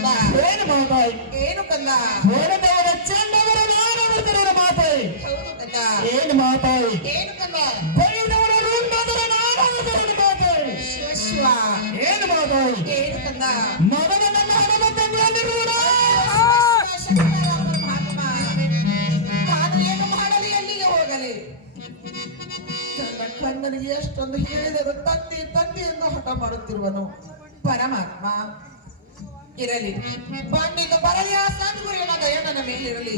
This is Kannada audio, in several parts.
ಕಂದ ಏನು ಮಾತಾಯಿ ಏನು ಕಂದ ಹೊರದವರ ಚೆಂಡವರ ನಾನವರ ಮಾತಾಯಿ ಹೌದು ಕಂದ ಏನು ಮಾತಾಯಿ ಏನು ಕಂದ ಬೈದವರ ರುಂಡದರ ನಾನವರ ಮಾತಾಯಿ ಶಿವ ಶಿವ ಏನು ಮಾತಾಯಿ ಏನು ಕಂದ ಮಗನ ನನ್ನ ಹಣದ ತಂದೆಯಲ್ಲಿ ರೂಢ ಮಹಾತ್ಮ ನಾನು ಏನು ಮಾಡಲಿ ಅಲ್ಲಿಗೆ ಹೋಗಲಿ ನನ್ನ ಕಣ್ಣನಿಗೆ ಎಷ್ಟೊಂದು ಹೇಳಿದರು ತಂದೆ ತಂದೆ ಎಂದು ಹಠ ಮಾಡುತ್ತಿರುವನು ಪರಮಾತ್ಮ ಇರಲಿ ಬಂಡಿದ್ದು ಬರಲಿ ಆ ಸದ್ಗುರುವಿನ ದಯ ನನ್ನ ಮೇಲಿರಲಿ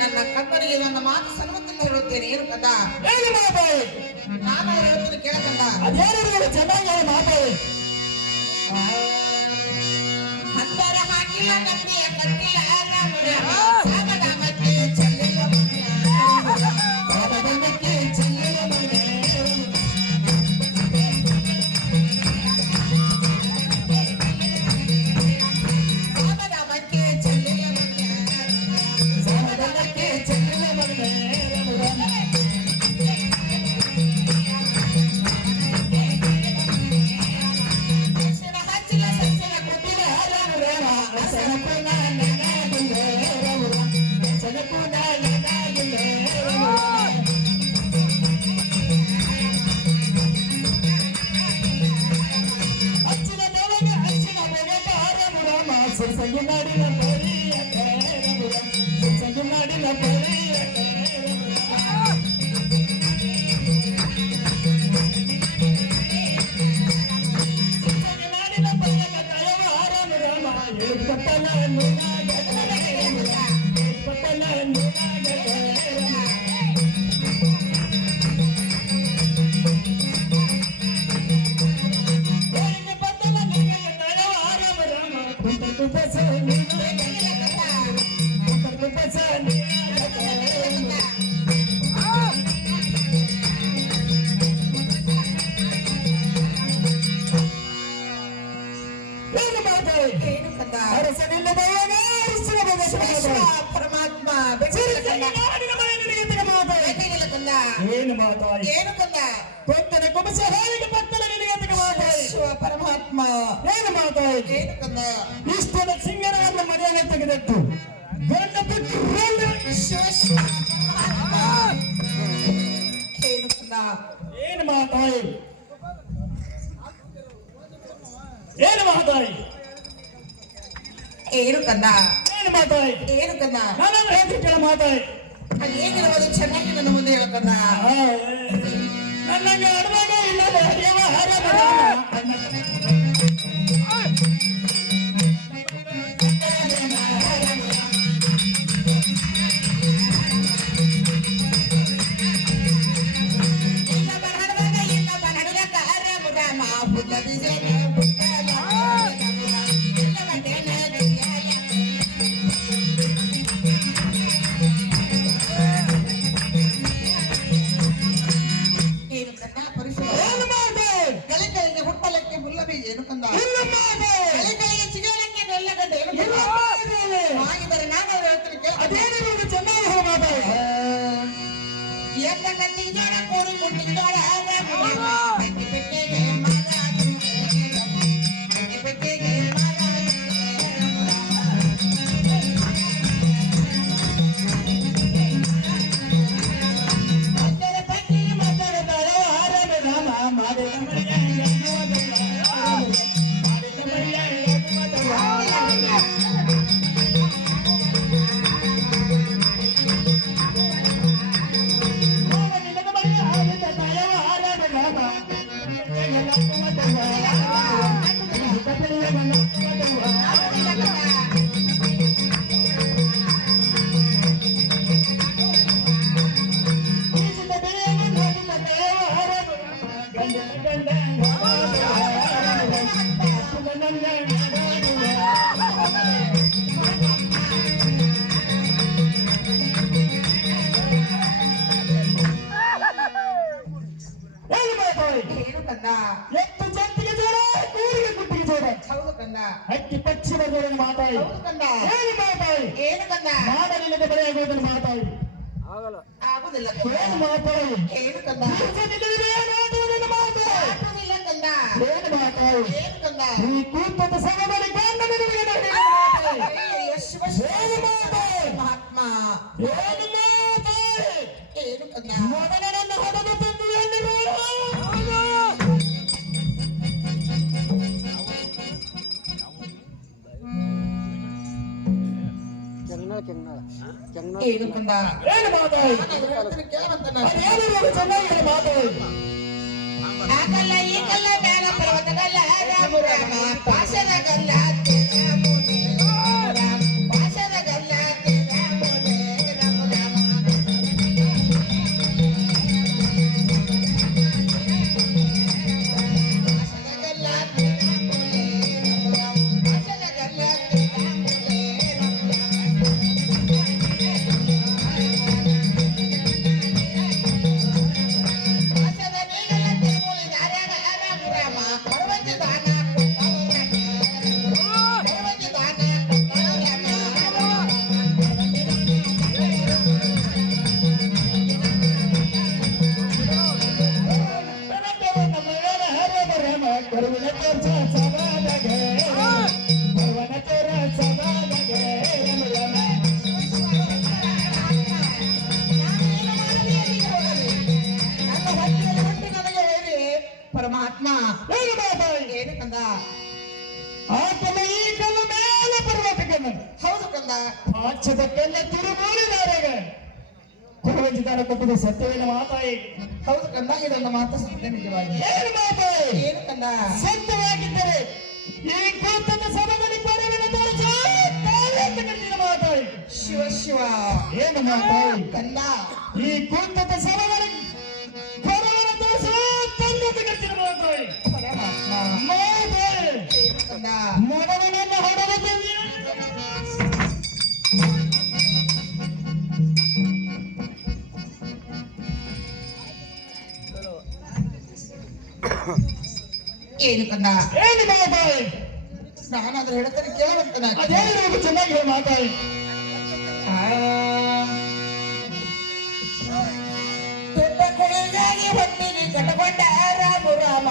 ನನ್ನ ಕಣ್ಣನಿಗೆ ನನ್ನ ಮಾತು ಸನ್ಮತಿಯಿಂದ ಹೇಳುತ್ತೇನೆ ಏನು ಕಂದ ಏನು ಮಾತಾಯಿ ನಾನು ಹೇಳುತ್ತೇನೆ ಕೇಳಕಂದ ಅದೇನು ಚೆನ್ನಾಗಿ ಮಾತಾಯಿ ಅಂತರ ಹಾಕಿಲ್ಲ ಕತ್ತಿಯ ಕಟ್ಟಿಲ್ಲ ಸಾಮದಾಮಕ್ಕೆ ಚೆಲ್ಲಿಲ್ಲ ಸಾಮದಾಮಕ್ಕೆ ಚೆಲ್ಲಿಲ್ಲ ಸಾಮದಾಮಕ್ಕೆ ಚೆಲ್ಲಿಲ್ಲ ಸಾಮದಾಮಕ್ಕೆ ಚೆಲ್ಲಿಲ್ಲ ಹಚ್ಚಿಲ್ಲ ಸಸ್ಯನ ಕೊಟ್ಟಿಲ್ಲ ಸಂಜೆ ಮಾಡಿನ ಸಂಜೆ ಮಾಡಿನ ಪರಮಾತ್ಮ ಏನು ಮಾತಾಡಿ ಏನು ಕಂದ ಪತ್ತನ ಕುಮಸ ಹೇಳಿಗೆ ಪತ್ತನ ನಿನಗೆ ಮಾತಾಡಿ ಪರಮಾತ್ಮ ಏನು ಮಾತಾಡಿ ಏನು ಕಂದ ಇಷ್ಟದ ಸಿಂಗರವನ್ನು ಮನೆಯಲ್ಲಿ ತೆಗೆದಿಟ್ಟು ಗಂಡ ಬಿಟ್ಟು ಏನು ಕಂದ ಏನು ಮಾತಾಡಿ ಏನು ಮಾತಾಡಿ ಏನು ಕಂದ ಏನು ಮಾತಾಡಿ ಏನು ಕಂದ ನಾನು ಹೇಳ್ತಿರ್ತೀರ ಮಾತಾಡಿ ಏನಿರುವುದು ಚೆನ್ನಾಗಿ ನನ್ನ ಮುಂದೆ ಹೇಳಕಂದ ನನ್ನಂಗೆ ಅಡುವಾಗ ಇಲ್ಲ ಏನು ಕಂದ ಚಿಗಲಕ್ಕೆ ನೆಲ್ಲಗಡ್ಡೆ ಏನು ಹಾಗಿದ್ದರೆ ನಾನು ಹೇಳ್ತೀನಿ ಅದೇನು ಚೆನ್ನಾಗಿ ಮಾತಾಡಿ ಎಂದ ಕತ್ತಿಗಿದೋಡ ಕೋರಿ ಕೊಟ್ಟಿಗಿದೋಡ ಪೆಟ್ಟಿಗೆ ಪೆಟ್ಟಿಗೆ ಎಷ್ಟು ಜಂತಿಗೆ ಜೋಡ ಕೂರಿಗೆ ಕುಟ್ಟಿಗೆ ಜೋಡ ಹೌದು ಕಂದ ಹಕ್ಕಿ ಪಕ್ಷಿಗಳ ಜೋಡ ಮಾತಾಡಿ ಹೌದು ಕಂದ ಏನು ಮಾತಾಡಿ ಏನು ಕಂದ ಮಾಡಲಿಲ್ಲದೆ ಬರೆಯಬಹುದನ್ನು ಮಾತಾಡಿ ಆಗುದಿಲ್ಲ ಏನು ಮಾತಾಡಿ ಏನು ಕಂದ ಮಾತಾಡಿ ಆಗುದಿಲ್ಲ ಕಂದ ಏನು ಮಾತಾಡಿ ಏನು ಕಂದ ಈ ಕೂತದ ಸಗದಲ್ಲಿ ಗಂಡನಿಗೆ ಏನು ಕಂದ ಏನು ಮಾತಾಡಿ ನಾನು ಹೇಳ್ತೀನಿ ಕೇಳಂತ ನಾನು. ಅದೇನಿರುವಾಗ ಚೆನ್ನಾಗಿ ಮಾತಾಡಿ ಆ ಕಲ್ಲ ಈ ಕಲ್ಲ ಮ್ಯಾಲ ಪರ್ವತಗಲ್ಲ ರಾಮ ರಾಮ ಪಾಶದ ಗಲ್ಲ ತಿನ್ನ ಮುನೆ ರಾಮ ಪಾಶದ ಗಲ್ಲ ತಿನ್ನ ಮುನೆ ರಾಮ ರಾಮ ಪಾಶದ ಗಲ್ಲ ತಿನ್ನ ಮುನೆ ರಾಮ ಪಾಶದ ಗಲ್ಲ ತಿನ್ನ ಮುನೆ ಪಾಶದ ನೀಗಲ್ಲ ತಿರುಮುಳಿ ದಾರ್ಯಾಗ ರಾಮ ರಾಮ ಪರ್ವತ ದಾನ ಪರ್ವತ ದಾನ ಕರುವಿನ ತೋರ್ಸ ಸವಾಲಗೆ ಕರುವನ ತೋರ ಸವಾಲಗೆ ರಮ ರಮ ನನ್ನ ಹೊಟ್ಟೆಯಲ್ಲಿ ಹುಟ್ಟಿ ನನಗೆ ಹೇಳಿ ಪರಮಾತ್ಮ ಏನು ಮಾತಾಡಿ ಏನು ಕಂದ ಆ ಕಲ ಈ ಕಲ ಮೇಲೆ ಪರ್ವತಕ್ಕೆ ಹೌದು ಕಂದ ಪಾಚದಕ್ಕೆಲ್ಲ ತಿರುಮೂಲಿದಾರೆಗೆ ಕುರುವಂಜಿದಾರ ಕೊಟ್ಟಿದ ಸತ್ಯವೇನ ಮಾತಾಯಿ ಹೌದು ಕಂದ ಇದನ್ನ ಮಾತು ಸತ್ಯ ನಿಜವಾಗಿ ಏನು ಮಾತಾಯಿ ಏನು ಕಂದ ಸತ್ಯವಾಗಿದ್ದರೆ ಈ ಕೂತದ ಸಭೆಯಲ್ಲಿ ಕೊರವಿನ ತೋರಿಸ ತಾವೇಂತ ಕಟ್ಟಿದ ಮಾತಾಯಿ ಶಿವ ಶಿವ ಏನು ಮಾತಾಯಿ ಕಂದ ಈ ಕೂತದ ಸಭೆಯಲ್ಲಿ ಕೊರವಿನ ತೋರಿಸ ತಂದೆ ಕಟ್ಟಿದ ಮಾತಾಯಿ ಪರಮಾತ್ಮ ಮಾತಾಯಿ ಏನು ಕಂದ ಮೊದಲನೆಲ್ಲ ಹೊಡೆದ ಏನು ಕಂದ ಏನು ಮಾತಾಯಿ ನಾನಾದ್ರೂ ಹೇಳ್ತೇನೆ ಕೇಳಂತ ನಾನು ಅದೇನಿರುವಾಗ ಚೆನ್ನಾಗಿ ಹೇಳಿ ಮಾತಾಯಿ ದೊಡ್ಡ ಕೊಳಗಾಗಿ ಹೊಟ್ಟಿಗೆ ಕಟ್ಟಕೊಂಡ ರಾಮ ರಾಮ